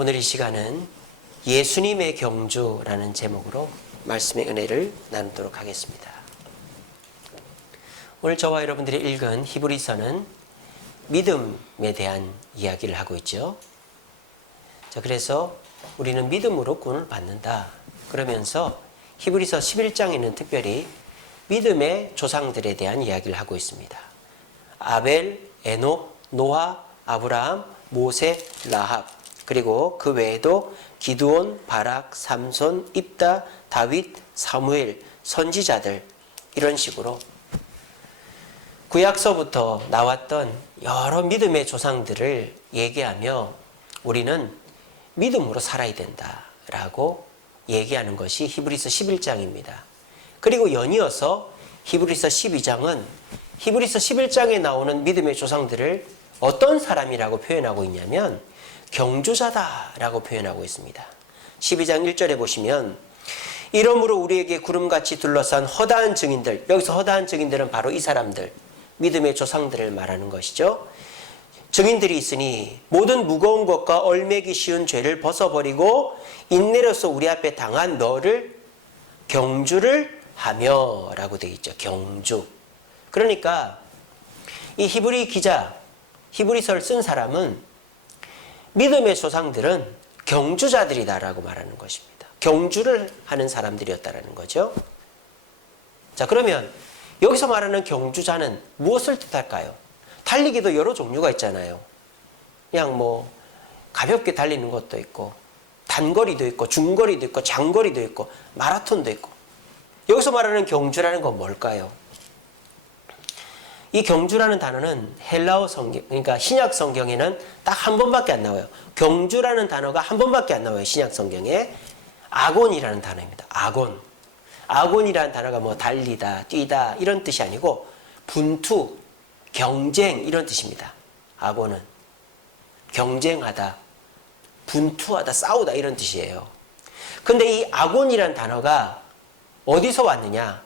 오늘 이 시간은 예수님의 경주라는 제목으로 말씀의 은혜를 나누도록 하겠습니다. 오늘 저와 여러분들이 읽은 히브리서는 믿음에 대한 이야기를 하고 있죠. 자, 그래서 우리는 믿음으로 구원을 받는다. 그러면서 히브리서 11장에는 특별히 믿음의 조상들에 대한 이야기를 하고 있습니다. 아벨, 에녹, 노아, 아브라함, 모세, 라합, 그리고 그 외에도 기드온, 바락, 삼손, 입다, 다윗, 사무엘, 선지자들, 이런 식으로 구약서부터 나왔던 여러 믿음의 조상들을 얘기하며 우리는 믿음으로 살아야 된다라고 얘기하는 것이 히브리서 11장입니다. 그리고 연이어서 히브리서 12장은 히브리서 11장에 나오는 믿음의 조상들을 어떤 사람이라고 표현하고 있냐면 경주자다라고 표현하고 있습니다. 12장 1절에 보시면 이러므로 우리에게 구름같이 둘러싼 허다한 증인들, 여기서 허다한 증인들은 바로 이 사람들, 믿음의 조상들을 말하는 것이죠. 증인들이 있으니 모든 무거운 것과 얼매기 쉬운 죄를 벗어버리고 인내로서 우리 앞에 당한 너를 경주를 하며 라고 되어 있죠. 경주. 그러니까 이 히브리 기자, 히브리서를 쓴 사람은 믿음의 조상들은 경주자들이다라고 말하는 것입니다. 경주를 하는 사람들이었다라는 거죠. 자, 그러면 여기서 말하는 경주자는 무엇을 뜻할까요? 달리기도 여러 종류가 있잖아요. 그냥 뭐 가볍게 달리는 것도 있고 단거리도 있고 중거리도 있고 장거리도 있고 마라톤도 있고. 여기서 말하는 경주라는 건 뭘까요? 이 경주라는 단어는 헬라어 성경, 그러니까 신약 성경에는 딱 한 번밖에 안 나와요. 경주라는 단어가 한 번밖에 안 나와요. 신약 성경에. 아곤이라는 단어입니다. 아곤. 아곤이라는 단어가 뭐 달리다, 뛰다 이런 뜻이 아니고 분투, 경쟁 이런 뜻입니다. 아곤은 경쟁하다, 분투하다, 싸우다 이런 뜻이에요. 근데 이 아곤이라는 단어가 어디서 왔느냐?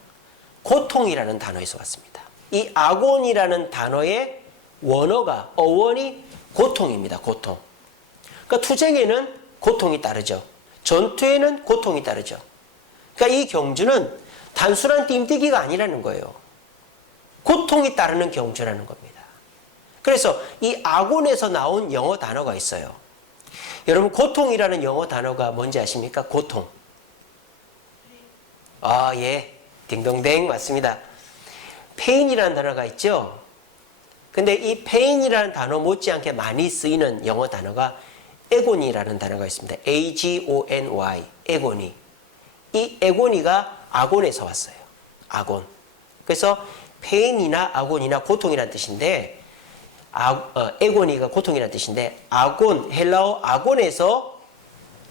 고통이라는 단어에서 왔습니다. 이 아곤이라는 단어의 원어가, 어원이 고통입니다. 고통. 그러니까 투쟁에는 고통이 따르죠. 전투에는 고통이 따르죠. 그러니까 이 경주는 단순한 띵뛰기가 아니라는 거예요. 고통이 따르는 경주라는 겁니다. 그래서 이 아곤에서 나온 영어 단어가 있어요. 여러분, 고통이라는 영어 단어가 뭔지 아십니까? 고통. 아, 예. 딩동댕 맞습니다. 페인이라는 단어가 있죠. 근데 이 페인이라는 단어 못지않게 많이 쓰이는 영어 단어가 에고니라는 단어가 있습니다. A-G-O-N-Y, 에고니. 이 에고니가 아곤에서 왔어요. 아곤. 그래서 페인이나 아곤이나 고통이라는 뜻인데, 에고니가 고통이라는 뜻인데, 아곤, 헬라어 아곤에서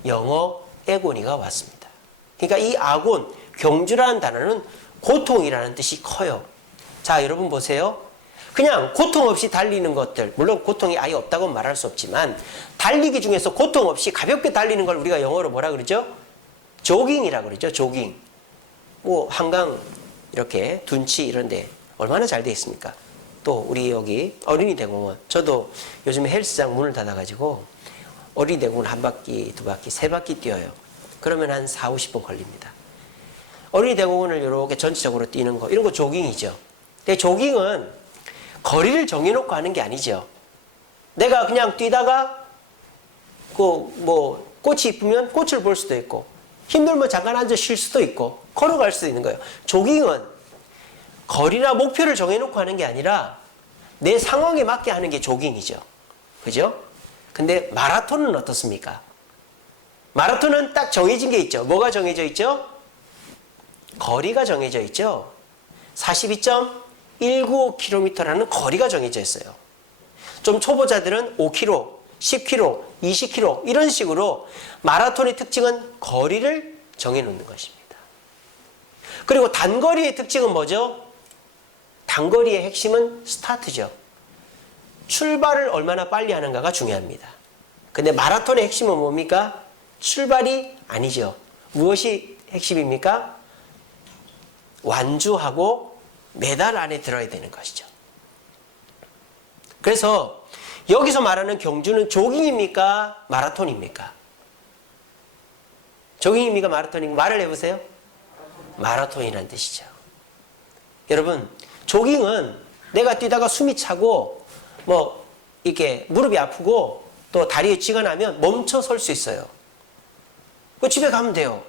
영어 에고니가 왔습니다. 그러니까 이 아곤, 경주라는 단어는 고통이라는 뜻이 커요. 자, 여러분 보세요. 그냥 고통 없이 달리는 것들, 물론 고통이 아예 없다고는 말할 수 없지만 달리기 중에서 고통 없이 가볍게 달리는 걸 우리가 영어로 뭐라 그러죠? 조깅이라고 그러죠. 조깅. 뭐 한강 이렇게 둔치 이런 데 얼마나 잘 돼 있습니까? 또 우리 여기 어린이 대공원, 저도 요즘에 헬스장 문을 닫아가지고 어린이 대공원 한 바퀴, 두 바퀴, 세 바퀴 뛰어요. 그러면 한 4, 50분 걸립니다. 어린이 대공원을 이렇게 전체적으로 뛰는 거, 이런 거 조깅이죠. 근데 조깅은 거리를 정해놓고 하는 게 아니죠. 내가 그냥 뛰다가 꽃이 이쁘면 꽃을 볼 수도 있고, 힘들면 잠깐 앉아 쉴 수도 있고, 걸어갈 수도 있는 거예요. 조깅은 거리나 목표를 정해놓고 하는 게 아니라 내 상황에 맞게 하는 게 조깅이죠. 그죠? 근데 마라톤은 어떻습니까? 마라톤은 딱 정해진 게 있죠. 뭐가 정해져 있죠? 거리가 정해져 있죠. 42.195km라는 거리가 정해져 있어요. 좀 초보자들은 5km, 10km, 20km 이런 식으로 마라톤의 특징은 거리를 정해놓는 것입니다. 그리고 단거리의 특징은 뭐죠? 단거리의 핵심은 스타트죠. 출발을 얼마나 빨리 하는가가 중요합니다. 근데 마라톤의 핵심은 뭡니까? 출발이 아니죠. 무엇이 핵심입니까? 완주하고 메달 안에 들어야 되는 것이죠. 그래서 여기서 말하는 경주는 조깅입니까? 마라톤입니까? 조깅입니까? 마라톤입니까? 말을 해보세요. 마라톤이라는 뜻이죠. 여러분, 조깅은 내가 뛰다가 숨이 차고 뭐 이렇게 무릎이 아프고 또 다리에 쥐가 나면 멈춰 설 수 있어요. 집에 가면 돼요.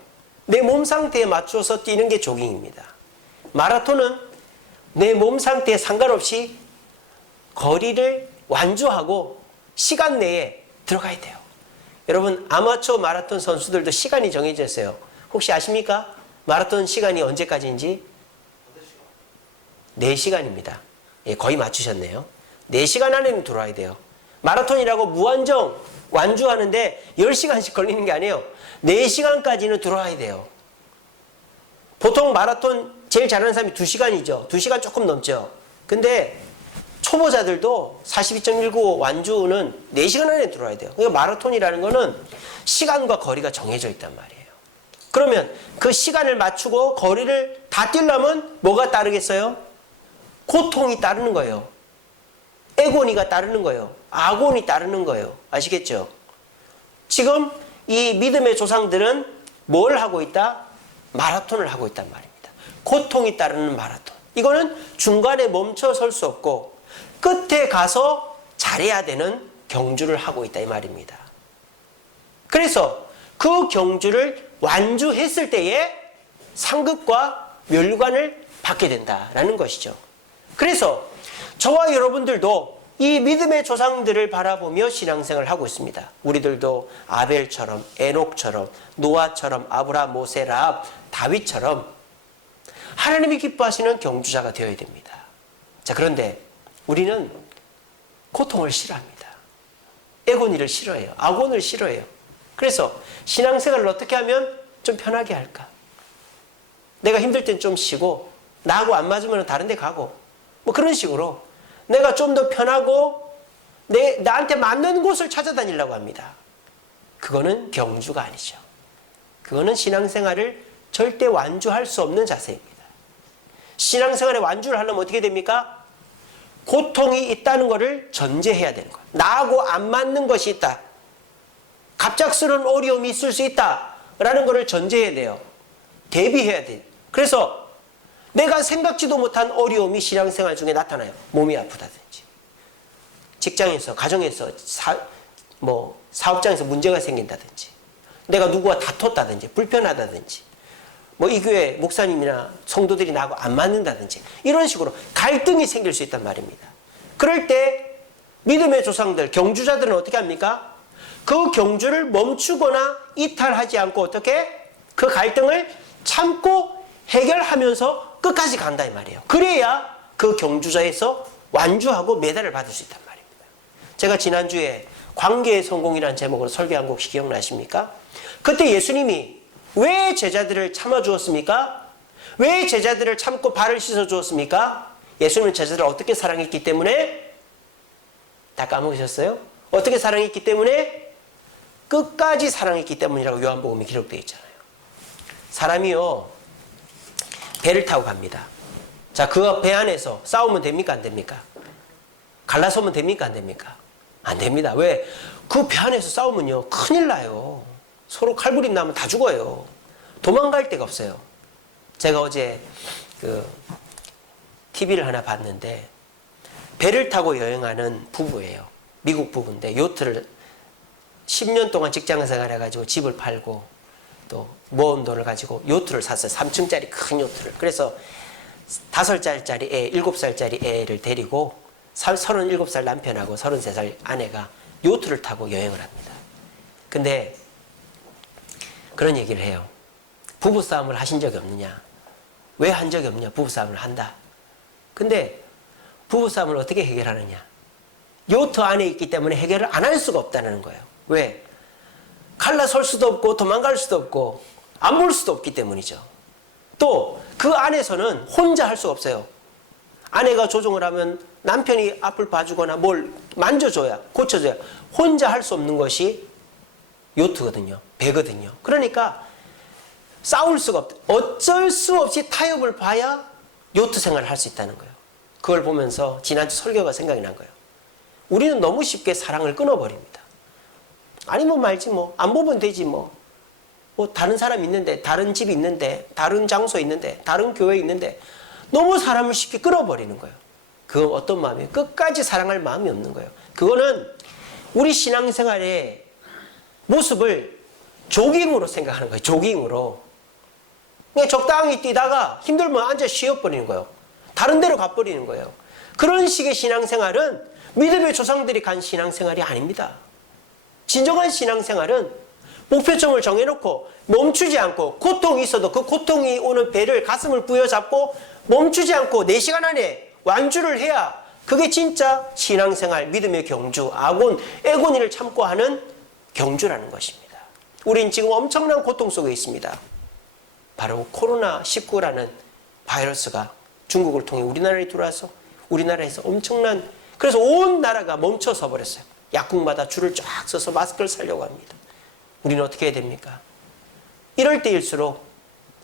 내 몸 상태에 맞춰서 뛰는 게 조깅입니다. 마라톤은 내 몸 상태에 상관없이 거리를 완주하고 시간 내에 들어가야 돼요. 여러분, 아마추어 마라톤 선수들도 시간이 정해져 있어요. 혹시 아십니까? 마라톤 시간이 언제까지인지? 4시간입니다. 예, 거의 맞추셨네요. 4시간 안에는 들어와야 돼요. 마라톤이라고 무한정 완주하는데 10시간씩 걸리는 게 아니에요. 4시간까지는 들어와야 돼요. 보통 마라톤 제일 잘하는 사람이 2시간이죠. 2시간 조금 넘죠. 근데 초보자들도 42.195 완주는 4시간 안에 들어와야 돼요. 그러니까 마라톤이라는 거는 시간과 거리가 정해져 있단 말이에요. 그러면 그 시간을 맞추고 거리를 다 뛰려면 뭐가 따르겠어요? 고통이 따르는 거예요. 애고니가 따르는 거예요. 아곤이 따르는 거예요. 아시겠죠? 지금 이 믿음의 조상들은 뭘 하고 있다? 마라톤을 하고 있단 말입니다. 고통이 따르는 마라톤. 이거는 중간에 멈춰 설 수 없고 끝에 가서 잘해야 되는 경주를 하고 있다 이 말입니다. 그래서 그 경주를 완주했을 때에 상급과 멸류관을 받게 된다라는 것이죠. 그래서 저와 여러분들도 이 믿음의 조상들을 바라보며 신앙생활을 하고 있습니다. 우리들도 아벨처럼, 에녹처럼, 노아처럼, 아브라함, 모세, 라합, 다윗처럼 하나님이 기뻐하시는 경주자가 되어야 됩니다. 자, 그런데 우리는 고통을 싫어합니다. 애고니를 싫어해요. 아곤을 싫어해요. 그래서 신앙생활을 어떻게 하면 좀 편하게 할까? 내가 힘들 땐 좀 쉬고 나하고 안 맞으면 다른 데 가고 뭐 그런 식으로 내가 좀 더 편하고 나한테 맞는 곳을 찾아다니려고 합니다. 그거는 경주가 아니죠. 그거는 신앙생활을 절대 완주할 수 없는 자세입니다. 신앙생활에 완주를 하려면 어떻게 됩니까? 고통이 있다는 것을 전제해야 되는 거예요. 나하고 안 맞는 것이 있다. 갑작스러운 어려움이 있을 수 있다라는 것을 전제해야 돼요. 대비해야 돼요. 그래서 내가 생각지도 못한 어려움이 신앙생활 중에 나타나요. 몸이 아프다든지, 직장에서, 가정에서, 사업장에서 문제가 생긴다든지, 내가 누구와 다퉜다든지, 불편하다든지, 이 교회 목사님이나 성도들이 나하고 안 맞는다든지, 이런 식으로 갈등이 생길 수 있단 말입니다. 그럴 때 믿음의 조상들, 경주자들은 어떻게 합니까? 그 경주를 멈추거나 이탈하지 않고 어떻게? 그 갈등을 참고 해결하면서 끝까지 간다 이 말이에요. 그래야 그 경주자에서 완주하고 메달을 받을 수 있단 말입니다. 제가 지난주에 관계의 성공이라는 제목으로 설교 한 곡씩 기억나십니까? 그때 예수님이 왜 제자들을 참아주었습니까? 왜 제자들을 참고 발을 씻어주었습니까? 예수님은 제자들을 어떻게 사랑했기 때문에? 다 까먹으셨어요? 어떻게 사랑했기 때문에? 끝까지 사랑했기 때문이라고 요한복음에 기록되어 있잖아요. 사람이요, 배를 타고 갑니다. 자, 그 배 안에서 싸우면 됩니까? 안 됩니까? 갈라서면 됩니까? 안 됩니까? 안 됩니다. 왜? 그 배 안에서 싸우면요, 큰일 나요. 서로 칼부림 나면 다 죽어요. 도망갈 데가 없어요. 제가 어제 TV를 하나 봤는데, 배를 타고 여행하는 부부예요. 미국 부부인데, 요트를 10년 동안 직장 생활해가지고 집을 팔고, 또 모은 돈을 가지고 요트를 샀어요. 3층짜리 큰 요트를. 그래서 5살짜리 애, 7살짜리 애를 데리고 37살 남편하고 33살 아내가 요트를 타고 여행을 합니다. 근데 그런 얘기를 해요. 부부싸움을 하신 적이 없느냐? 왜 한 적이 없느냐? 부부싸움을 한다. 근데 부부싸움을 어떻게 해결하느냐? 요트 안에 있기 때문에 해결을 안 할 수가 없다는 거예요. 왜? 갈라설 수도 없고 도망갈 수도 없고 안 볼 수도 없기 때문이죠. 또 그 안에서는 혼자 할 수가 없어요. 아내가 조종을 하면 남편이 앞을 봐주거나 뭘 만져줘야, 고쳐줘야 혼자 할 수 없는 것이 요트거든요. 배거든요. 그러니까 싸울 수가 없다. 어쩔 수 없이 타협을 봐야 요트 생활을 할 수 있다는 거예요. 그걸 보면서 지난주 설교가 생각이 난 거예요. 우리는 너무 쉽게 사랑을 끊어버립니다. 아니면 말지 뭐. 안 보면 되지 뭐. 뭐 다른 사람 있는데, 다른 집 있는데, 다른 장소 있는데, 다른 교회 있는데 너무 사람을 쉽게 끌어버리는 거예요. 그건 어떤 마음이에요? 끝까지 사랑할 마음이 없는 거예요. 그거는 우리 신앙생활의 모습을 조깅으로 생각하는 거예요. 조깅으로. 그냥 적당히 뛰다가 힘들면 앉아 쉬어버리는 거예요. 다른 데로 가버리는 거예요. 그런 식의 신앙생활은 믿음의 조상들이 간 신앙생활이 아닙니다. 진정한 신앙생활은 목표점을 정해놓고 멈추지 않고 고통이 있어도 그 고통이 오는 배를 가슴을 부여잡고 멈추지 않고 4시간 안에 완주를 해야 그게 진짜 신앙생활, 믿음의 경주, 애곤이를 참고 하는 경주라는 것입니다. 우린 지금 엄청난 고통 속에 있습니다. 바로 코로나19라는 바이러스가 중국을 통해 우리나라에 들어와서 우리나라에서 엄청난, 그래서 온 나라가 멈춰서 버렸어요. 약국마다 줄을 쫙 서서 마스크를 사려고 합니다. 우리는 어떻게 해야 됩니까? 이럴 때일수록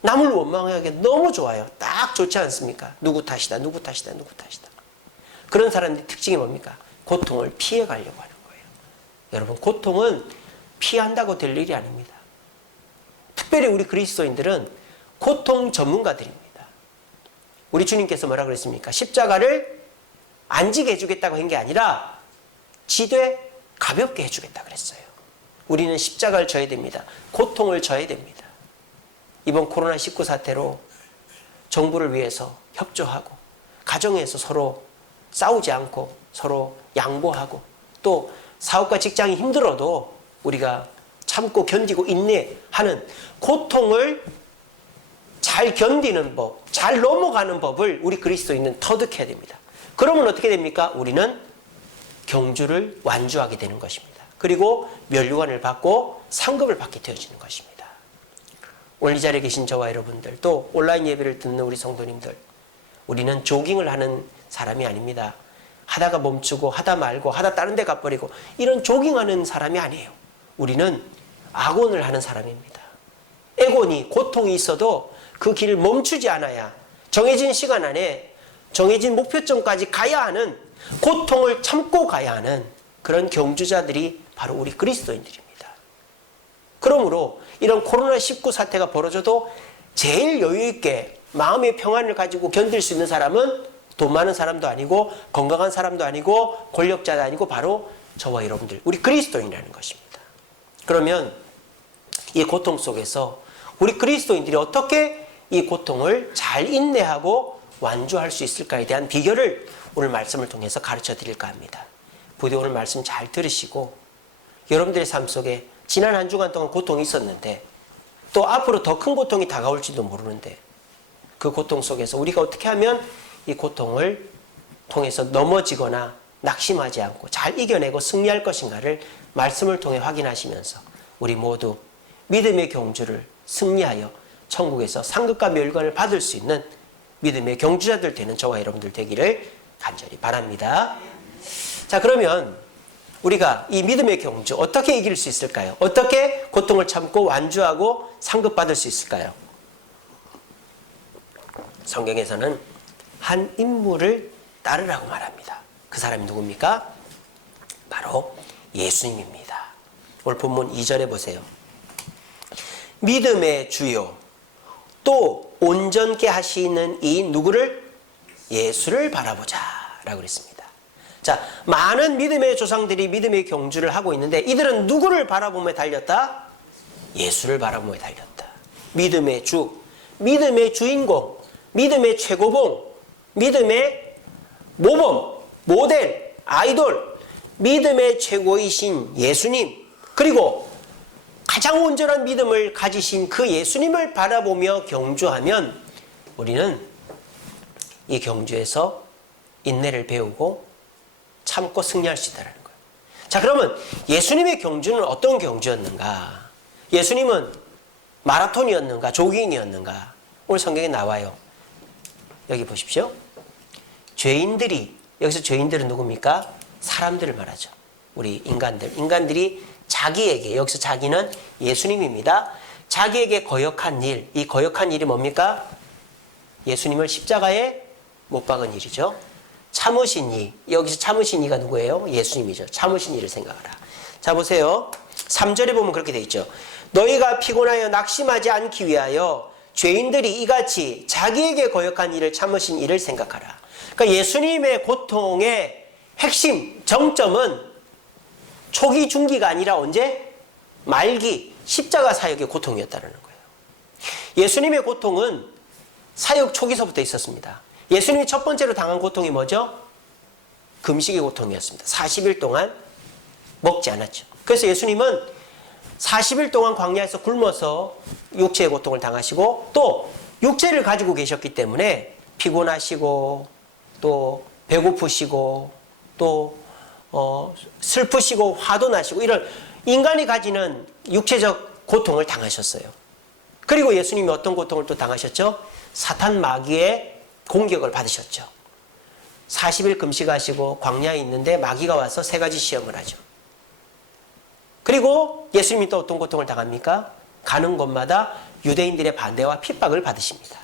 남을 원망하기 너무 좋아요. 딱 좋지 않습니까? 누구 탓이다, 누구 탓이다, 누구 탓이다. 그런 사람들의 특징이 뭡니까? 고통을 피해 가려고 하는 거예요. 여러분, 고통은 피한다고 될 일이 아닙니다. 특별히 우리 그리스도인들은 고통 전문가들입니다. 우리 주님께서 뭐라 그랬습니까? 십자가를 안 지게 해주겠다고 한 게 아니라 지되 가볍게 해주겠다 그랬어요. 우리는 십자가를 져야 됩니다. 고통을 져야 됩니다. 이번 코로나19 사태로 정부를 위해서 협조하고 가정에서 서로 싸우지 않고 서로 양보하고 또 사업과 직장이 힘들어도 우리가 참고 견디고 인내하는 고통을 잘 견디는 법, 잘 넘어가는 법을 우리 그리스도인은 터득해야 됩니다. 그러면 어떻게 됩니까? 우리는 경주를 완주하게 되는 것입니다. 그리고 면류관을 받고 상급을 받게 되어지는 것입니다. 오늘 이 자리에 계신 저와 여러분들, 또 온라인 예배를 듣는 우리 성도님들, 우리는 조깅을 하는 사람이 아닙니다. 하다가 멈추고 하다 말고 하다 다른 데 가버리고 이런 조깅하는 사람이 아니에요. 우리는 악원을 하는 사람입니다. 애곤이, 고통이 있어도 그 길을 멈추지 않아야 정해진 시간 안에 정해진 목표점까지 가야 하는, 고통을 참고 가야 하는 그런 경주자들이 바로 우리 그리스도인들입니다. 그러므로 이런 코로나19 사태가 벌어져도 제일 여유있게 마음의 평안을 가지고 견딜 수 있는 사람은 돈 많은 사람도 아니고 건강한 사람도 아니고 권력자도 아니고 바로 저와 여러분들, 우리 그리스도인이라는 것입니다. 그러면 이 고통 속에서 우리 그리스도인들이 어떻게 이 고통을 잘 인내하고 완주할 수 있을까에 대한 비결을 오늘 말씀을 통해서 가르쳐 드릴까 합니다. 부디 오늘 말씀 잘 들으시고 여러분들의 삶 속에 지난 한 주간 동안 고통이 있었는데 또 앞으로 더 큰 고통이 다가올지도 모르는데 그 고통 속에서 우리가 어떻게 하면 이 고통을 통해서 넘어지거나 낙심하지 않고 잘 이겨내고 승리할 것인가를 말씀을 통해 확인하시면서 우리 모두 믿음의 경주를 승리하여 천국에서 상급과 멸관을 받을 수 있는 믿음의 경주자들 되는 저와 여러분들 되기를 간절히 바랍니다. 자, 그러면 우리가 이 믿음의 경주 어떻게 이길 수 있을까요? 어떻게 고통을 참고 완주하고 상급받을 수 있을까요? 성경에서는 한 인물을 따르라고 말합니다. 그 사람이 누굽니까? 바로 예수님입니다. 오늘 본문 2절에 보세요. 믿음의 주요 또 온전케 하시는 이 누구를? 예수를 바라보자 라고 그랬습니다. 자, 많은 믿음의 조상들이 믿음의 경주를 하고 있는데 이들은 누구를 바라보며 달렸다? 예수를 바라보며 달렸다. 믿음의 주, 믿음의 주인공, 믿음의 최고봉, 믿음의 모범, 모델, 아이돌, 믿음의 최고이신 예수님, 그리고 가장 온전한 믿음을 가지신 그 예수님을 바라보며 경주하면 우리는 이 경주에서 인내를 배우고 참고 승리할 수 있다는 거예요. 자, 그러면 예수님의 경주는 어떤 경주였는가? 예수님은 마라톤이었는가? 조깅이었는가? 오늘 성경에 나와요. 여기 보십시오. 죄인들이, 여기서 죄인들은 누굽니까? 사람들을 말하죠. 우리 인간들이 자기에게, 여기서 자기는 예수님입니다. 자기에게 거역한 일, 이 거역한 일이 뭡니까? 예수님을 십자가에 못 박은 일이죠. 참으신 이, 여기서 참으신 이가 누구예요? 예수님이죠. 참으신 이를 생각하라. 자, 보세요. 3절에 보면 그렇게 돼 있죠. 너희가 피곤하여 낙심하지 않기 위하여 죄인들이 이같이 자기에게 거역한 일을 참으신 이를 생각하라. 그러니까 예수님의 고통의 핵심, 정점은 초기, 중기가 아니라 언제? 말기, 십자가 사역의 고통이었다는 거예요. 예수님의 고통은 사역 초기서부터 있었습니다. 예수님이 첫 번째로 당한 고통이 뭐죠? 금식의 고통이었습니다. 40일 동안 먹지 않았죠. 그래서 예수님은 40일 동안 광야에서 굶어서 육체의 고통을 당하시고 또 육체를 가지고 계셨기 때문에 피곤하시고 또 배고프시고 또 슬프시고 화도 나시고 이런 인간이 가지는 육체적 고통을 당하셨어요. 그리고 예수님이 어떤 고통을 또 당하셨죠? 사탄 마귀의 공격을 받으셨죠. 40일 금식하시고 광야에 있는데 마귀가 와서 3가지 시험을 하죠. 그리고 예수님이 또 어떤 고통을 당합니까? 가는 곳마다 유대인들의 반대와 핍박을 받으십니다.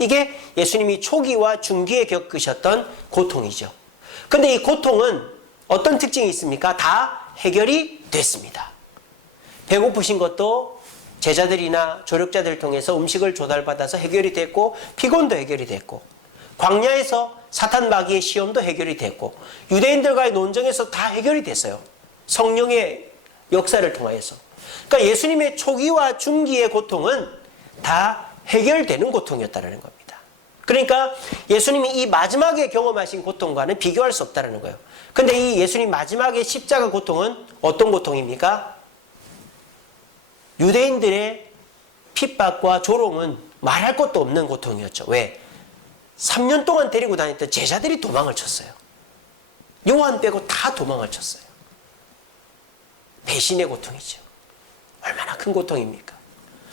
이게 예수님이 초기와 중기에 겪으셨던 고통이죠. 근데 이 고통은 어떤 특징이 있습니까? 다 해결이 됐습니다. 배고프신 것도 제자들이나 조력자들을 통해서 음식을 조달받아서 해결이 됐고 피곤도 해결이 됐고 광야에서 사탄 마귀의 시험도 해결이 됐고 유대인들과의 논쟁에서 다 해결이 됐어요. 성령의 역사를 통하여서. 그러니까 예수님의 초기와 중기의 고통은 다 해결되는 고통이었다는 겁니다. 그러니까 예수님이 이 마지막에 경험하신 고통과는 비교할 수 없다는 거예요. 근데 이 예수님 마지막의 십자가 고통은 어떤 고통입니까? 유대인들의 핍박과 조롱은 말할 것도 없는 고통이었죠. 왜? 3년 동안 데리고 다녔던 제자들이 도망을 쳤어요. 요한 빼고 다 도망을 쳤어요. 배신의 고통이죠. 얼마나 큰 고통입니까?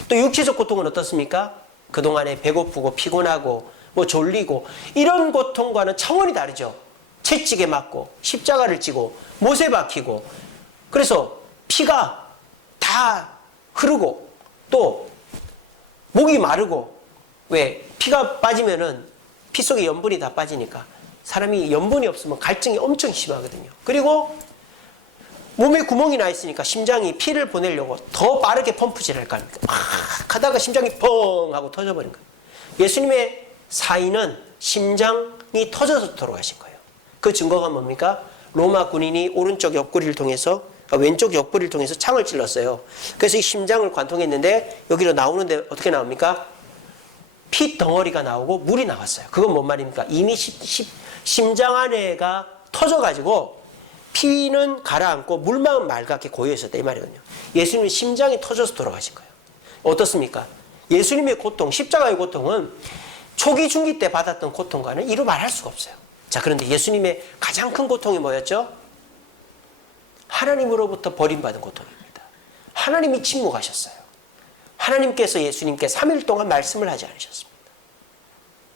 또 육체적 고통은 어떻습니까? 그동안에 배고프고 피곤하고 뭐 졸리고 이런 고통과는 차원이 다르죠. 채찍에 맞고 십자가를 지고 못에 박히고 그래서 피가 다 흐르고 또 목이 마르고 왜 피가 빠지면은 피 속에 염분이 다 빠지니까 사람이 염분이 없으면 갈증이 엄청 심하거든요. 그리고 몸에 구멍이 나 있으니까 심장이 피를 보내려고 더 빠르게 펌프질 할 거 아닙니까? 막 하다가 심장이 뻥 하고 터져버린 거예요. 예수님의 사인은 심장이 터져서 돌아가신 거예요. 그 증거가 뭡니까? 로마 군인이 오른쪽 옆구리를 통해서 왼쪽 옆구리를 통해서 창을 찔렀어요. 그래서 이 심장을 관통했는데 여기로 나오는데 어떻게 나옵니까? 피 덩어리가 나오고 물이 나왔어요. 그건 뭔 말입니까? 이미 심장 안에가 터져가지고 피는 가라앉고 물만 맑게 고여 있었다 이 말이거든요. 예수님은 심장이 터져서 돌아가신 거예요. 어떻습니까? 예수님의 고통, 십자가의 고통은 초기 중기 때 받았던 고통과는 이루 말할 수가 없어요. 자, 그런데 예수님의 가장 큰 고통이 뭐였죠? 하나님으로부터 버림받은 고통입니다. 하나님이 침묵하셨어요. 하나님께서 예수님께 3일 동안 말씀을 하지 않으셨습니다.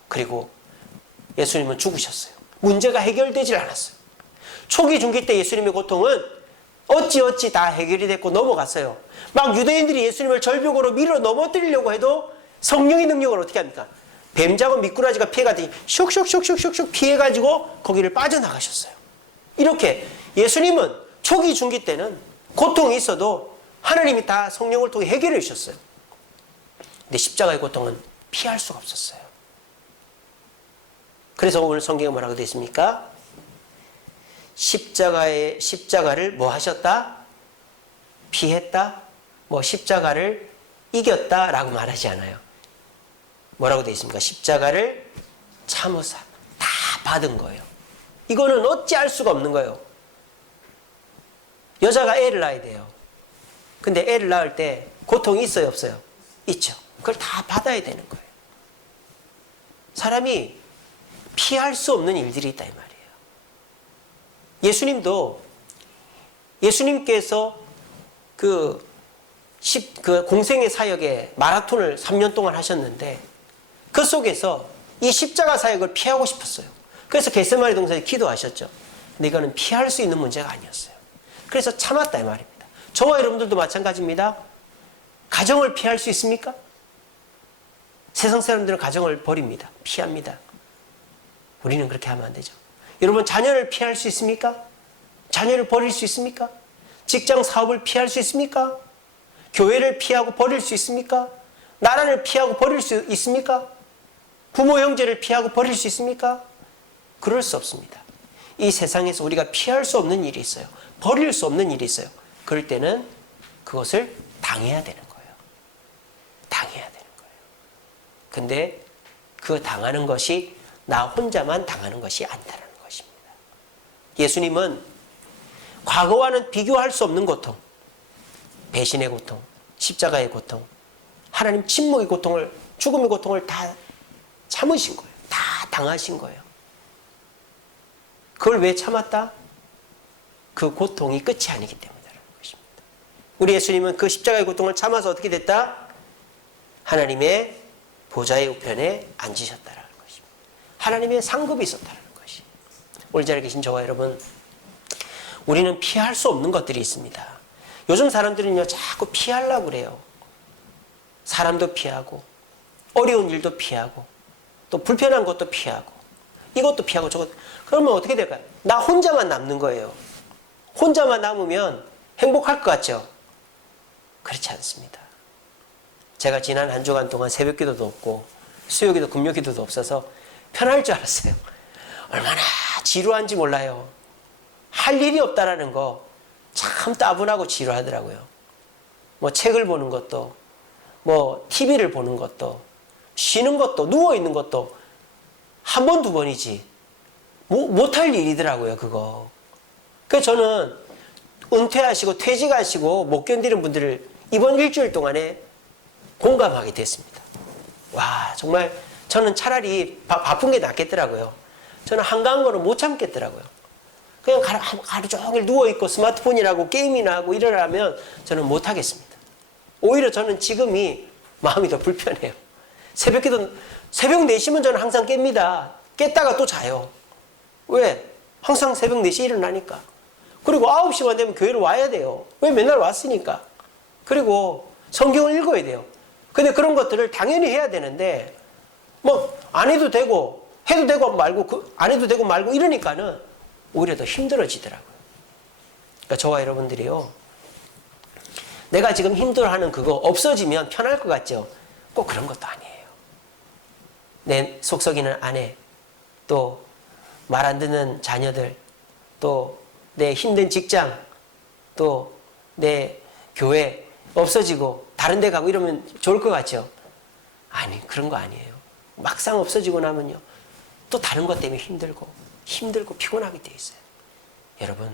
그리고 예수님은 죽으셨어요. 문제가 해결되질 않았어요. 초기 중기 때 예수님의 고통은 어찌 다 해결이 됐고 넘어갔어요. 막 유대인들이 예수님을 절벽으로 밀어 넘어뜨리려고 해도 성령의 능력을 어떻게 합니까? 뱀자고 미꾸라지가 피해가더니 슉슉슉슉슉 피해가지고 거기를 빠져나가셨어요. 이렇게 예수님은 초기 중기 때는 고통이 있어도 하나님이 다 성령을 통해 해결해 주셨어요. 근데 십자가의 고통은 피할 수가 없었어요. 그래서 오늘 성경에 뭐라고 되어 있습니까? 십자가를 뭐 하셨다? 피했다? 뭐 십자가를 이겼다라고 말하지 않아요. 뭐라고 되어 있습니까? 십자가를 참으사 다 받은 거예요. 이거는 어찌할 수가 없는 거예요. 여자가 애를 낳아야 돼요. 근데 애를 낳을 때 고통이 있어요, 없어요? 있죠. 그걸 다 받아야 되는 거예요. 사람이 피할 수 없는 일들이 있다 이 말이에요. 예수님께서 그 공생의 사역에 마라톤을 3년 동안 하셨는데 그 속에서 이 십자가 사역을 피하고 싶었어요. 그래서 겟세마네 동산에 기도하셨죠. 근데 이거는 피할 수 있는 문제가 아니었어요. 그래서 참았다 이 말입니다. 저와 여러분들도 마찬가지입니다. 가정을 피할 수 있습니까? 세상 사람들은 가정을 버립니다. 피합니다. 우리는 그렇게 하면 안 되죠. 여러분, 자녀를 피할 수 있습니까? 자녀를 버릴 수 있습니까? 직장 사업을 피할 수 있습니까? 교회를 피하고 버릴 수 있습니까? 나라를 피하고 버릴 수 있습니까? 부모 형제를 피하고 버릴 수 있습니까? 그럴 수 없습니다. 이 세상에서 우리가 피할 수 없는 일이 있어요. 버릴 수 없는 일이 있어요. 그럴 때는 그것을 당해야 되는 거예요. 당해야 되는 거예요. 근데 그 당하는 것이 나 혼자만 당하는 것이 아니다라는 것입니다. 예수님은 과거와는 비교할 수 없는 고통, 배신의 고통, 십자가의 고통, 하나님 침묵의 고통을, 죽음의 고통을 다 참으신 거예요. 다 당하신 거예요. 그걸 왜 참았다? 그 고통이 끝이 아니기 때문이라는 것입니다. 우리 예수님은 그 십자가의 고통을 참아서 어떻게 됐다? 하나님의 보좌의 우편에 앉으셨다라는 것입니다. 하나님의 상급이 있었다라는 것이. 오늘 자리에 계신 저와 여러분, 우리는 피할 수 없는 것들이 있습니다. 요즘 사람들은요, 자꾸 피하려고 그래요. 사람도 피하고, 어려운 일도 피하고, 또 불편한 것도 피하고, 이것도 피하고 저것도. 그러면 어떻게 될까요? 나 혼자만 남는 거예요. 혼자만 남으면 행복할 것 같죠? 그렇지 않습니다. 제가 지난 한 주간 동안 새벽 기도도 없고 수요기도 금요 기도도 없어서 편할 줄 알았어요. 얼마나 지루한지 몰라요. 할 일이 없다라는 거 참 따분하고 지루하더라고요. 뭐 책을 보는 것도, 뭐 TV를 보는 것도, 쉬는 것도, 누워있는 것도 한 번, 두 번이지 못할 일이더라고요, 그거. 그래서 저는 은퇴하시고 퇴직하시고 못 견디는 분들을 이번 일주일 동안에 공감하게 됐습니다. 와, 정말 저는 차라리 바쁜 게 낫겠더라고요. 저는 한가한 거는 못 참겠더라고요. 그냥 하루 종일 누워있고 스마트폰이라고 게임이나 하고 이러라면 저는 못 하겠습니다. 오히려 저는 지금이 마음이 더 불편해요. 새벽 4시면 저는 항상 깹니다. 깼다가 또 자요. 왜? 항상 새벽 4시에 일어나니까. 그리고 9시만 되면 교회를 와야 돼요. 왜? 맨날 왔으니까. 그리고 성경을 읽어야 돼요. 근데 그런 것들을 당연히 해야 되는데, 뭐, 안 해도 되고, 해도 되고 말고, 안 해도 되고 말고 이러니까는 오히려 더 힘들어지더라고요. 그러니까 저와 여러분들이요, 내가 지금 힘들어하는 그거 없어지면 편할 것 같죠? 꼭 그런 것도 아니에요. 내 속 썩이는 아내, 또 말 안 듣는 자녀들, 또 내 힘든 직장, 또 내 교회 없어지고 다른 데 가고 이러면 좋을 것 같죠? 아니, 그런 거 아니에요. 막상 없어지고 나면요, 또 다른 것 때문에 힘들고 피곤하게 돼 있어요. 여러분,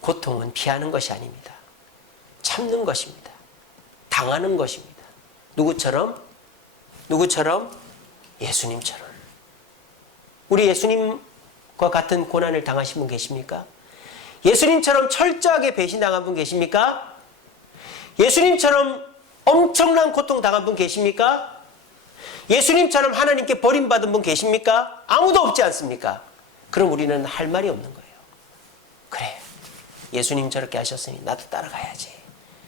고통은 피하는 것이 아닙니다. 참는 것입니다. 당하는 것입니다. 누구처럼? 예수님처럼. 우리 예수님과 같은 고난을 당하신 분 계십니까? 예수님처럼 철저하게 배신당한 분 계십니까? 예수님처럼 엄청난 고통 당한 분 계십니까? 예수님처럼 하나님께 버림받은 분 계십니까? 아무도 없지 않습니까? 그럼 우리는 할 말이 없는 거예요. 그래, 예수님 저렇게 하셨으니 나도 따라가야지.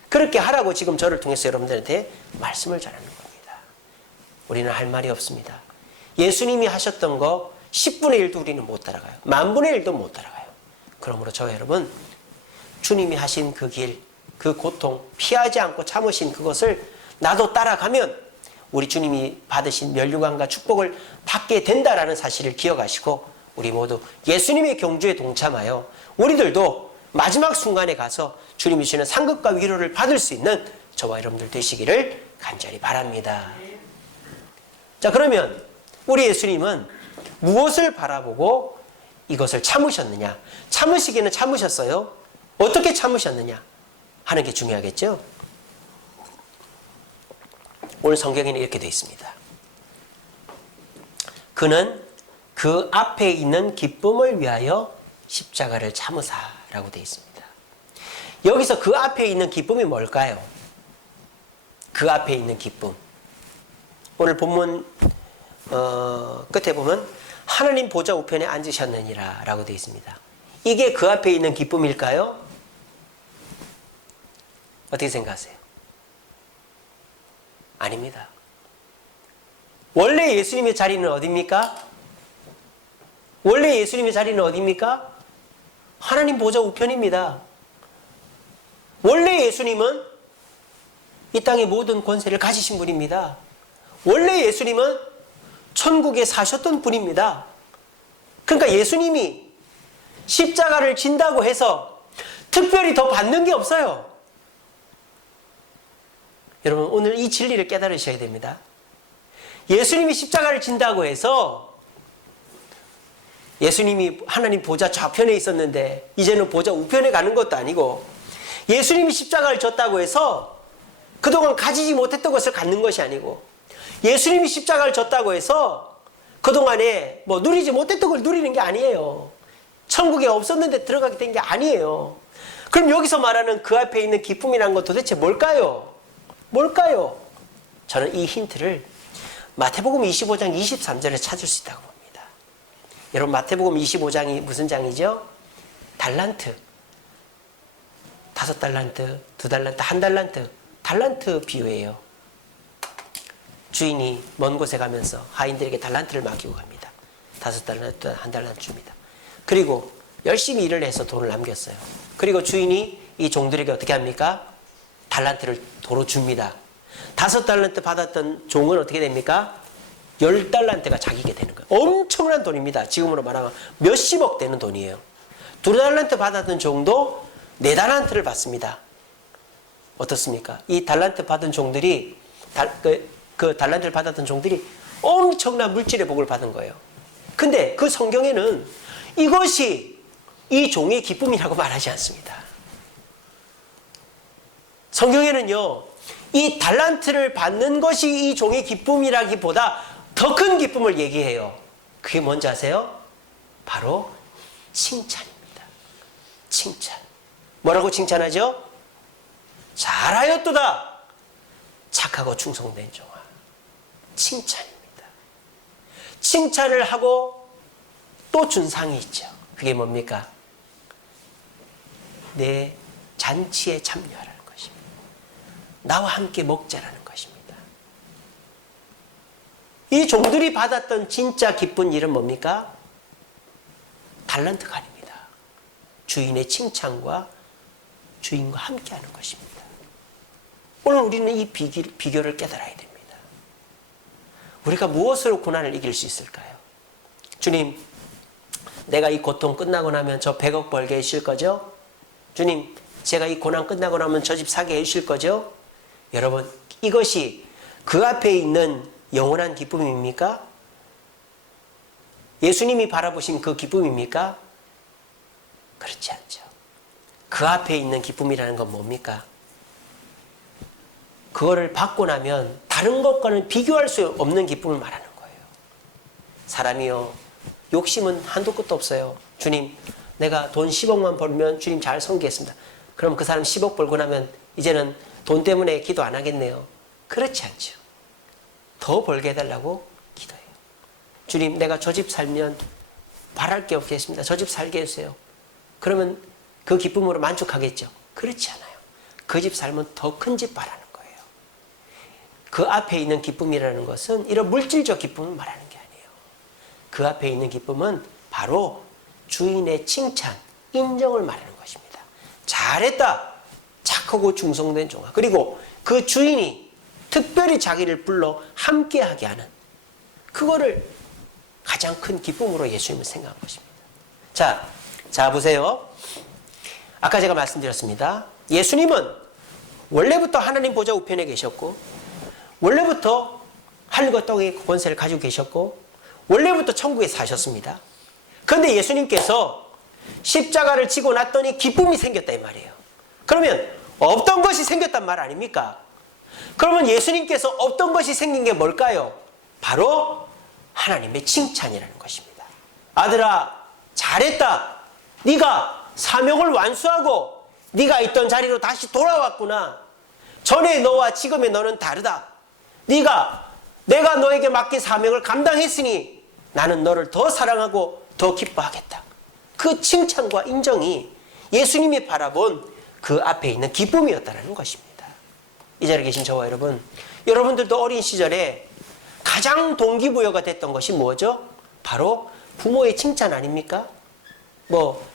그렇게 하라고 지금 저를 통해서 여러분들한테 말씀을 전하는 겁니다. 우리는 할 말이 없습니다. 예수님이 하셨던 거 10분의 1도 우리는 못 따라가요. 10,000분의 1도 못 따라가요. 그러므로 저와 여러분, 주님이 하신 그 길, 그 고통, 피하지 않고 참으신 그것을 나도 따라가면 우리 주님이 받으신 면류관과 축복을 받게 된다라는 사실을 기억하시고, 우리 모두 예수님의 경주에 동참하여 우리들도 마지막 순간에 가서 주님이 주시는 상급과 위로를 받을 수 있는 저와 여러분들 되시기를 간절히 바랍니다. 자, 그러면 우리 예수님은 무엇을 바라보고 이것을 참으셨느냐? 참으시기는 참으셨어요. 어떻게 참으셨느냐 하는 게 중요하겠죠? 오늘 성경에는 이렇게 되어 있습니다. 그는 그 앞에 있는 기쁨을 위하여 십자가를 참으사라고 되어 있습니다. 여기서 그 앞에 있는 기쁨이 뭘까요? 그 앞에 있는 기쁨. 오늘 본문 끝에 보면 하나님 보좌 우편에 앉으셨느니라 라고 되어 있습니다. 이게 그 앞에 있는 기쁨일까요? 어떻게 생각하세요? 아닙니다. 원래 예수님의 자리는 어디입니까? 원래 예수님의 자리는 어디입니까? 하나님 보좌 우편입니다. 원래 예수님은 이 땅의 모든 권세를 가지신 분입니다. 원래 예수님은 천국에 사셨던 분입니다. 그러니까 예수님이 십자가를 진다고 해서 특별히 더 받는 게 없어요. 여러분, 오늘 이 진리를 깨달으셔야 됩니다. 예수님이 십자가를 진다고 해서 예수님이 하나님 보좌 좌편에 있었는데 이제는 보좌 우편에 가는 것도 아니고, 예수님이 십자가를 졌다고 해서 그동안 가지지 못했던 것을 갖는 것이 아니고, 예수님이 십자가를 졌다고 해서 그동안에 뭐 누리지 못했던 걸 누리는 게 아니에요. 천국에 없었는데 들어가게 된 게 아니에요. 그럼 여기서 말하는 그 앞에 있는 기쁨이란 건 도대체 뭘까요? 뭘까요? 저는 이 힌트를 마태복음 25장 23절에 찾을 수 있다고 봅니다. 여러분, 마태복음 25장이 무슨 장이죠? 달란트. 5달란트, 2달란트, 1달란트. 달란트 비유예요. 주인이 먼 곳에 가면서 하인들에게 달란트를 맡기고 갑니다. 5달란트, 1달란트 줍니다. 그리고 열심히 일을 해서 돈을 남겼어요. 그리고 주인이 이 종들에게 어떻게 합니까? 달란트를 도로 줍니다. 5달란트 받았던 종은 어떻게 됩니까? 10달란트가 자기게 되는 거예요. 엄청난 돈입니다. 지금으로 말하면 몇십억 되는 돈이에요. 2달란트 받았던 종도 4달란트를 받습니다. 어떻습니까? 이 달란트 받은 종들이 그 달란트를 받았던 종들이 엄청난 물질의 복을 받은 거예요. 근데 그 성경에는 이것이 이 종의 기쁨이라고 말하지 않습니다. 성경에는요, 이 달란트를 받는 것이 이 종의 기쁨이라기보다 더 큰 기쁨을 얘기해요. 그게 뭔지 아세요? 바로 칭찬입니다. 칭찬. 뭐라고 칭찬하죠? 잘하였도다, 착하고 충성된 종아. 칭찬입니다. 칭찬을 하고 또 준 상이 있죠. 그게 뭡니까? 내 잔치에 참여하라는 것입니다. 나와 함께 먹자라는 것입니다. 이 종들이 받았던 진짜 기쁜 일은 뭡니까? 달란트가 아닙니다. 주인의 칭찬과 주인과 함께하는 것입니다. 오늘 우리는 이 비교를 깨달아야 됩니다. 우리가 무엇으로 고난을 이길 수 있을까요? 주님, 내가 이 고통 끝나고 나면 저 100억 벌게 해주실 거죠? 주님, 제가 이 고난 끝나고 나면 저 집 사게 해주실 거죠? 여러분, 이것이 그 앞에 있는 영원한 기쁨입니까? 예수님이 바라보신 그 기쁨입니까? 그렇지 않죠. 그 앞에 있는 기쁨이라는 건 뭡니까? 그거를 받고 나면 다른 것과는 비교할 수 없는 기쁨을 말하는 거예요. 사람이요, 욕심은 한도 끝도 없어요. 주님, 내가 돈 10억만 벌면 주님 잘 섬기겠습니다. 그럼 그 사람 10억 벌고 나면 이제는 돈 때문에 기도 안 하겠네요. 그렇지 않죠. 더 벌게 해달라고 기도해요. 주님, 내가 저 집 살면 바랄 게 없겠습니다. 저 집 살게 해주세요. 그러면 그 기쁨으로 만족하겠죠. 그렇지 않아요. 그 집 살면 더 큰 집 바라는 거예요. 그 앞에 있는 기쁨이라는 것은 이런 물질적 기쁨을 말하는 게 아니에요. 그 앞에 있는 기쁨은 바로 주인의 칭찬, 인정을 말하는 것입니다. 잘했다, 착하고 충성된 종아. 그리고 그 주인이 특별히 자기를 불러 함께하게 하는, 그거를 가장 큰 기쁨으로 예수님은 생각한 것입니다. 자 보세요. 아까 제가 말씀드렸습니다. 예수님은 원래부터 하나님 보좌 우편에 계셨고, 원래부터 하늘과 땅의 권세를 가지고 계셨고, 원래부터 천국에 사셨습니다. 그런데 예수님께서 십자가를 지고 났더니 기쁨이 생겼다 이 말이에요. 그러면 없던 것이 생겼단 말 아닙니까? 그러면 예수님께서 없던 것이 생긴 게 뭘까요? 바로 하나님의 칭찬이라는 것입니다. 아들아, 잘했다. 네가 사명을 완수하고 네가 있던 자리로 다시 돌아왔구나. 전에 너와 지금의 너는 다르다. 내가 너에게 맡긴 사명을 감당했으니 나는 너를 더 사랑하고 더 기뻐하겠다. 그 칭찬과 인정이 예수님이 바라본 그 앞에 있는 기쁨이었다는 것입니다. 이 자리에 계신 저와 여러분, 여러분들도 어린 시절에 가장 동기부여가 됐던 것이 뭐죠? 바로 부모의 칭찬 아닙니까? 뭐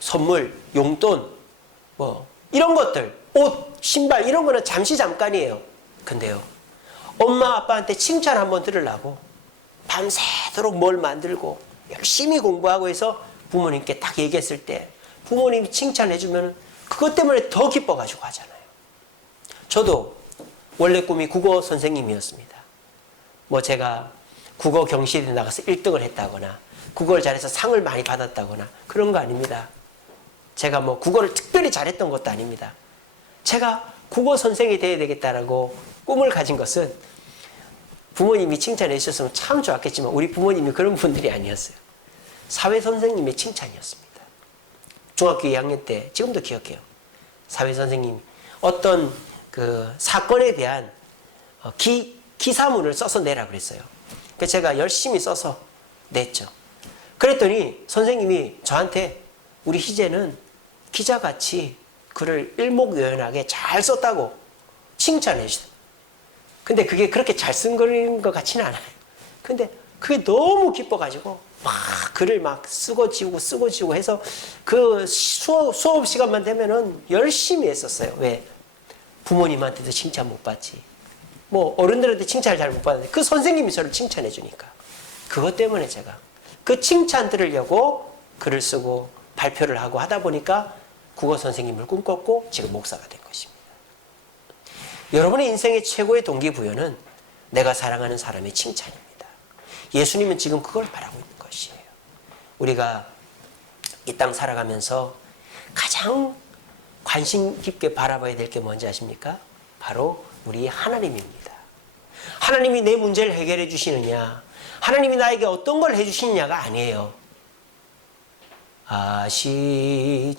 선물, 용돈, 뭐 이런 것들, 옷, 신발 이런 거는 잠깐이에요. 근데요, 엄마 아빠한테 칭찬 한번 들으려고 밤새도록 뭘 만들고 열심히 공부하고 해서 부모님께 딱 얘기했을 때 부모님이 칭찬해주면 그것 때문에 더 기뻐가지고 하잖아요. 저도 원래 꿈이 국어 선생님이었습니다. 뭐 제가 국어 경시대에 나가서 1등을 했다거나 국어를 잘해서 상을 많이 받았다거나 그런 거 아닙니다. 제가 뭐 국어를 특별히 잘했던 것도 아닙니다. 제가 국어 선생이 되어야 되겠다라고 꿈을 가진 것은 부모님이 칭찬해 주셨으면 참 좋았겠지만 우리 부모님이 그런 분들이 아니었어요. 사회 선생님의 칭찬이었습니다. 중학교 2학년 때 지금도 기억해요. 사회 선생님이 어떤 그 사건에 대한 기사문을 써서 내라 그랬어요. 그래서 제가 열심히 써서 냈죠. 그랬더니 선생님이 저한테 우리 희재는 기자같이 글을 일목요연하게 잘 썼다고 칭찬해 주셨어요. 근데 그게 그렇게 잘 쓴 글인 것 같지는 않아요. 근데 그게 너무 기뻐가지고 막 글을 막 쓰고 지우고 해서 그 수업 시간만 되면은 열심히 했었어요. 왜? 부모님한테도 칭찬 못 받지. 뭐 어른들한테 칭찬을 잘 못 받는데 그 선생님이 저를 칭찬해 주니까 그것 때문에 제가 그 칭찬 들으려고 글을 쓰고 발표를 하고 하다 보니까 국어 선생님을 꿈꿨고 지금 목사가 된 것입니다. 여러분의 인생의 최고의 동기부여는 내가 사랑하는 사람의 칭찬입니다. 예수님은 지금 그걸 바라고 있는 것이에요. 우리가 이 땅 살아가면서 가장 관심 깊게 바라봐야 될 게 뭔지 아십니까? 바로 우리 하나님입니다. 하나님이 내 문제를 해결해 주시느냐, 하나님이 나에게 어떤 걸 해주시느냐가 아니에요.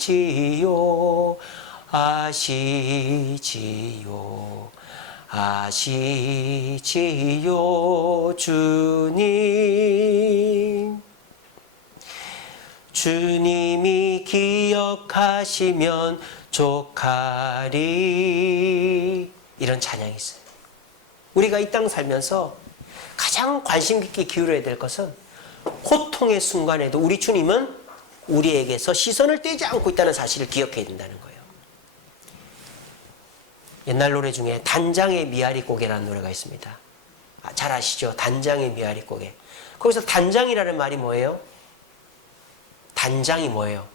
아시지요, 아시지요, 아시지요, 주님. 주님이 기억하시면 족하리. 이런 찬양이 있어요. 우리가 이 땅 살면서 가장 관심 깊게 기울여야 될 것은 고통의 순간에도 우리 주님은 우리에게서 시선을 떼지 않고 있다는 사실을 기억해야 된다는 거예요. 옛날 노래 중에 단장의 미아리 고개라는 노래가 있습니다. 잘 아시죠? 단장의 미아리 고개. 거기서 단장이라는 말이 뭐예요? 단장이 뭐예요?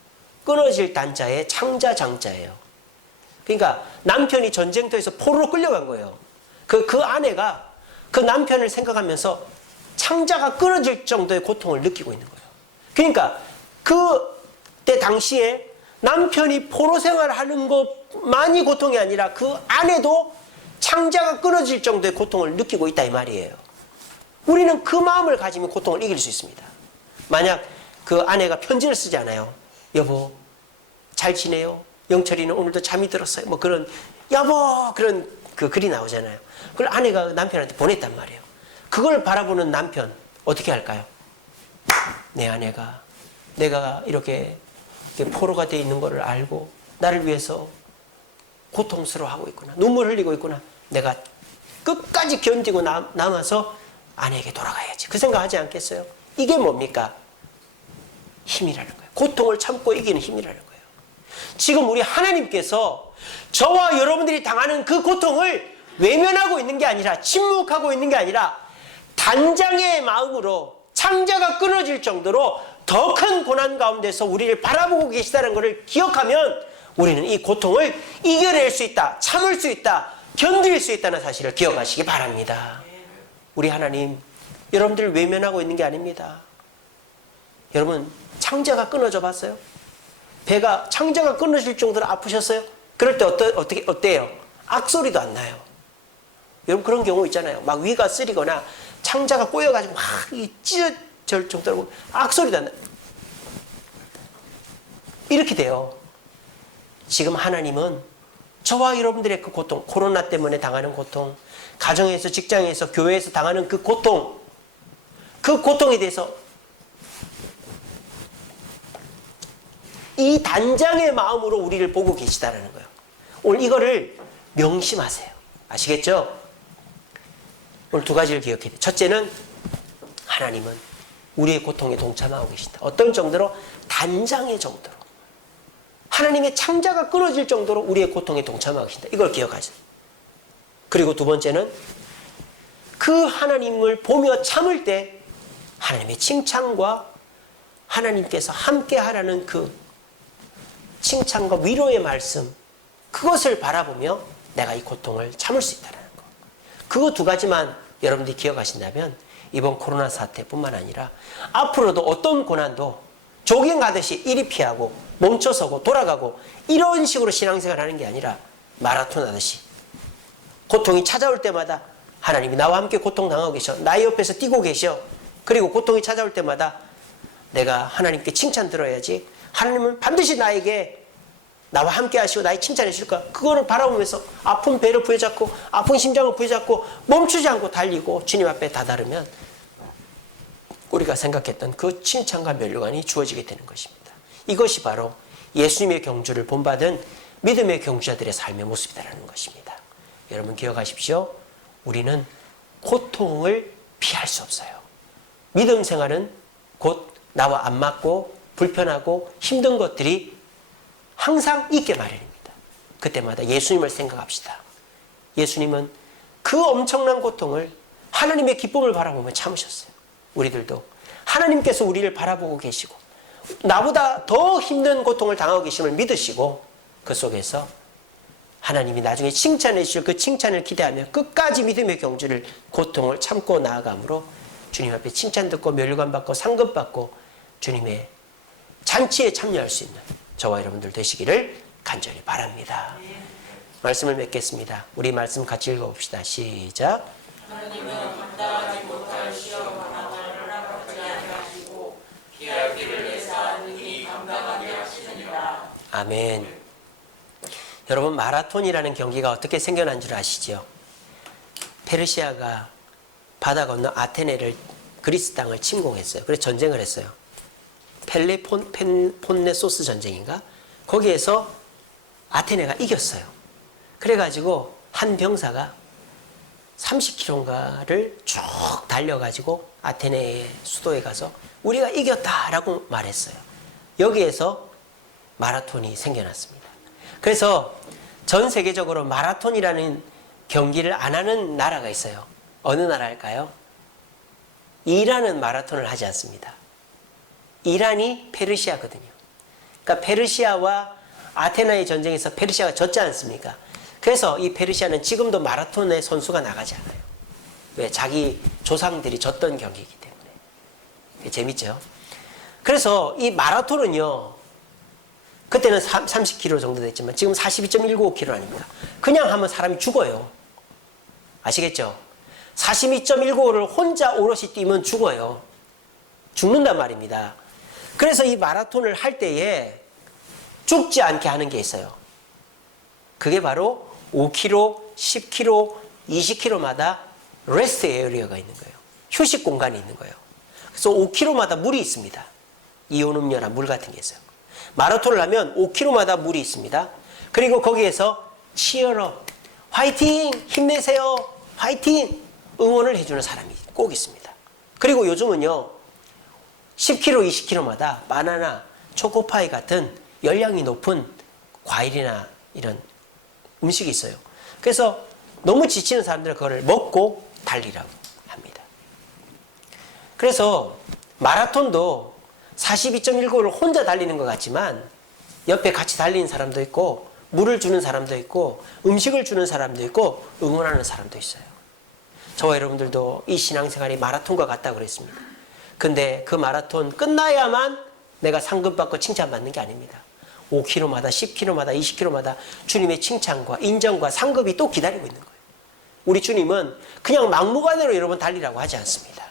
끊어질 단자에 창자 장자예요. 그러니까 남편이 전쟁터에서 포로로 끌려간 거예요. 그 아내가 그 남편을 생각하면서 창자가 끊어질 정도의 고통을 느끼고 있는 거예요. 그러니까 그때 당시에 남편이 포로 생활하는 것만이 고통이 아니라 그 아내도 창자가 끊어질 정도의 고통을 느끼고 있다 이 말이에요. 우리는 그 마음을 가지면 고통을 이길 수 있습니다. 만약 그 아내가 편지를 쓰지 않아요. 여보 잘 지내요? 영철이는 오늘도 잠이 들었어요. 뭐 그런 여보 그런 그 글이 나오잖아요. 그걸 아내가 남편한테 보냈단 말이에요. 그걸 바라보는 남편 어떻게 할까요? 내 아내가 내가 이렇게 포로가 돼 있는 것을 알고 나를 위해서 고통스러워하고 있구나. 눈물 흘리고 있구나. 내가 끝까지 견디고 남아서 아내에게 돌아가야지. 그 생각하지 않겠어요? 이게 뭡니까? 힘이라는 거예요. 고통을 참고 이기는 힘이라는 거예요. 지금 우리 하나님께서 저와 여러분들이 당하는 그 고통을 외면하고 있는 게 아니라 침묵하고 있는 게 아니라 단장의 마음으로 창자가 끊어질 정도로 더 큰 고난 가운데서 우리를 바라보고 계시다는 것을 기억하면 우리는 이 고통을 이겨낼 수 있다, 참을 수 있다, 견딜 수 있다는 사실을 기억하시기 바랍니다. 우리 하나님 여러분들을 외면하고 있는 게 아닙니다. 여러분 창자가 끊어져 봤어요? 배가 창자가 끊어질 정도로 아프셨어요? 그럴 때 어때요? 악소리도 안 나요. 여러분 그런 경우 있잖아요. 막 위가 쓰리거나 창자가 꼬여가지고 막 찢어질 정도로 악소리도 안 나요. 이렇게 돼요. 지금 하나님은 저와 여러분들의 그 고통, 코로나 때문에 당하는 고통, 가정에서 직장에서 교회에서 당하는 그 고통, 그 고통에 대해서 이 단장의 마음으로 우리를 보고 계시다는 거예요. 오늘 이거를 명심하세요. 아시겠죠? 오늘 두 가지를 기억해야 돼요. 첫째는 하나님은 우리의 고통에 동참하고 계신다. 어떤 정도로? 단장의 정도로. 하나님의 창자가 끊어질 정도로 우리의 고통에 동참하고 계신다. 이걸 기억하자. 그리고 두 번째는 그 하나님을 보며 참을 때 하나님의 칭찬과 하나님께서 함께 하라는 그 칭찬과 위로의 말씀, 그것을 바라보며 내가 이 고통을 참을 수 있다는 것. 그거 두 가지만 여러분들이 기억하신다면 이번 코로나 사태뿐만 아니라 앞으로도 어떤 고난도 조깅하듯이 이리 피하고 멈춰서고 돌아가고 이런 식으로 신앙생활 하는 게 아니라 마라톤 하듯이 고통이 찾아올 때마다 하나님이 나와 함께 고통당하고 계셔. 나의 옆에서 뛰고 계셔. 그리고 고통이 찾아올 때마다 내가 하나님께 칭찬 들어야지. 하나님은 반드시 나에게 나와 함께 하시고 나의 칭찬해 주실 거야. 그거를 바라보면서 아픈 배를 부여잡고 아픈 심장을 부여잡고 멈추지 않고 달리고 주님 앞에 다다르면 우리가 생각했던 그 칭찬과 면류관이 주어지게 되는 것입니다. 이것이 바로 예수님의 경주를 본받은 믿음의 경주자들의 삶의 모습이라는 것입니다. 여러분 기억하십시오. 우리는 고통을 피할 수 없어요. 믿음 생활은 곧 나와 안 맞고 불편하고 힘든 것들이 항상 있게 마련입니다. 그때마다 예수님을 생각합시다. 예수님은 그 엄청난 고통을 하나님의 기쁨을 바라보며 참으셨어요. 우리들도 하나님께서 우리를 바라보고 계시고 나보다 더 힘든 고통을 당하고 계심을 믿으시고 그 속에서 하나님이 나중에 칭찬해 주실 그 칭찬을 기대하며 끝까지 믿음의 경주를 고통을 참고 나아감으로 주님 앞에 칭찬 듣고 면류관 받고 상급 받고 주님의 잔치에 참여할 수 있는 저와 여러분들 되시기를 간절히 바랍니다. 말씀을 맺겠습니다. 우리 말씀 같이 읽어봅시다. 시작. 하나님은 감당하지 못할 시험 방황을 허락하지 아니하시고 피할 길을 내사 능히 감당하게 하시느니라. 아멘. 여러분 마라톤이라는 경기가 어떻게 생겨난 줄 아시죠? 페르시아가 바다 건너 아테네를 그리스 땅을 침공했어요. 그래서 전쟁을 했어요. 펠레폰네소스 전쟁인가? 거기에서 아테네가 이겼어요. 그래가지고 한 병사가 30km인가를 쭉 달려가지고 아테네의 수도에 가서 우리가 이겼다라고 말했어요. 여기에서 마라톤이 생겨났습니다. 그래서 전 세계적으로 마라톤이라는 경기를 안 하는 나라가 있어요. 어느 나라일까요? 이란은 마라톤을 하지 않습니다. 이란이 페르시아거든요. 그러니까 페르시아와 아테나의 전쟁에서 페르시아가 졌지 않습니까? 그래서 이 페르시아는 지금도 마라톤의 선수가 나가지 않아요. 왜? 자기 조상들이 졌던 경기이기 때문에. 재밌죠? 그래서 이 마라톤은요, 그때는 30km 정도 됐지만 지금 42.195km 아닙니까? 그냥 하면 사람이 죽어요. 아시겠죠? 42.195를 혼자 오롯이 뛰면 죽어요. 죽는단 말입니다. 그래서 이 마라톤을 할 때에 죽지 않게 하는 게 있어요. 그게 바로 5km, 10km, 20km마다 레스트 에어리어가 있는 거예요. 휴식 공간이 있는 거예요. 그래서 5km마다 물이 있습니다. 이온 음료나 물 같은 게 있어요. 마라톤을 하면 5km마다 물이 있습니다. 그리고 거기에서 치어업, 화이팅! 힘내세요! 화이팅! 응원을 해주는 사람이 꼭 있습니다. 그리고 요즘은요, 10km, 20km마다 바나나, 초코파이 같은 열량이 높은 과일이나 이런 음식이 있어요. 그래서 너무 지치는 사람들은 그걸 먹고 달리라고 합니다. 그래서 마라톤도 42.195를 혼자 달리는 것 같지만 옆에 같이 달리는 사람도 있고 물을 주는 사람도 있고 음식을 주는 사람도 있고 응원하는 사람도 있어요. 저와 여러분들도 이 신앙생활이 마라톤과 같다고 그랬습니다. 근데 그 마라톤 끝나야만 내가 상급받고 칭찬받는 게 아닙니다. 5km마다 10km마다 20km마다 주님의 칭찬과 인정과 상급이 또 기다리고 있는 거예요. 우리 주님은 그냥 막무가내로 여러분 달리라고 하지 않습니다.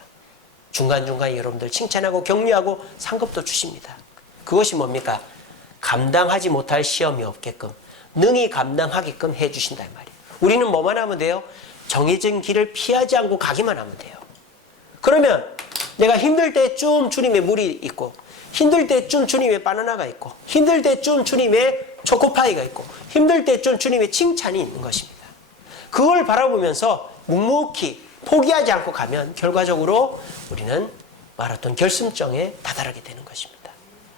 중간중간에 여러분들 칭찬하고 격려하고 상급도 주십니다. 그것이 뭡니까? 감당하지 못할 시험이 없게끔 능히 감당하게끔 해주신단 말이에요. 우리는 뭐만 하면 돼요? 정해진 길을 피하지 않고 가기만 하면 돼요. 그러면 내가 힘들 때쯤 주님의 물이 있고 힘들 때쯤 주님의 바나나가 있고 힘들 때쯤 주님의 초코파이가 있고 힘들 때쯤 주님의 칭찬이 있는 것입니다. 그걸 바라보면서 묵묵히 포기하지 않고 가면 결과적으로 우리는 마라톤 결승점에 다다르게 되는 것입니다.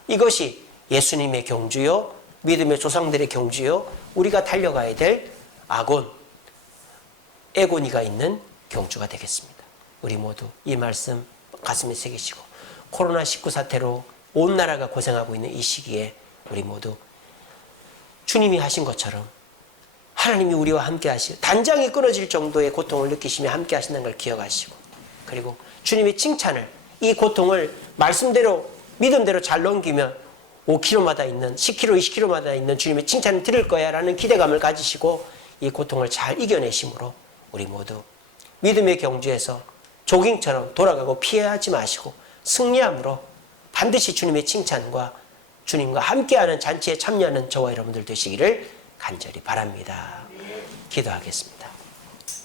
이것이 예수님의 경주요, 믿음의 조상들의 경주요, 우리가 달려가야 될 아곤, 에고니가 있는 경주가 되겠습니다. 우리 모두 이 말씀 가슴에 새기시고 코로나19 사태로 온 나라가 고생하고 있는 이 시기에 우리 모두 주님이 하신 것처럼 하나님이 우리와 함께 하시고 단장이 끊어질 정도의 고통을 느끼시며 함께 하신다는 걸 기억하시고, 그리고 주님의 칭찬을, 이 고통을 말씀대로 믿음대로 잘 넘기면 5km마다 있는 10km, 20km마다 있는 주님의 칭찬을 들을 거야 라는 기대감을 가지시고 이 고통을 잘 이겨내심으로 우리 모두 믿음의 경주에서 조깅처럼 돌아가고 피해하지 마시고 승리함으로 반드시 주님의 칭찬과 주님과 함께하는 잔치에 참여하는 저와 여러분들 되시기를 간절히 바랍니다. 기도하겠습니다.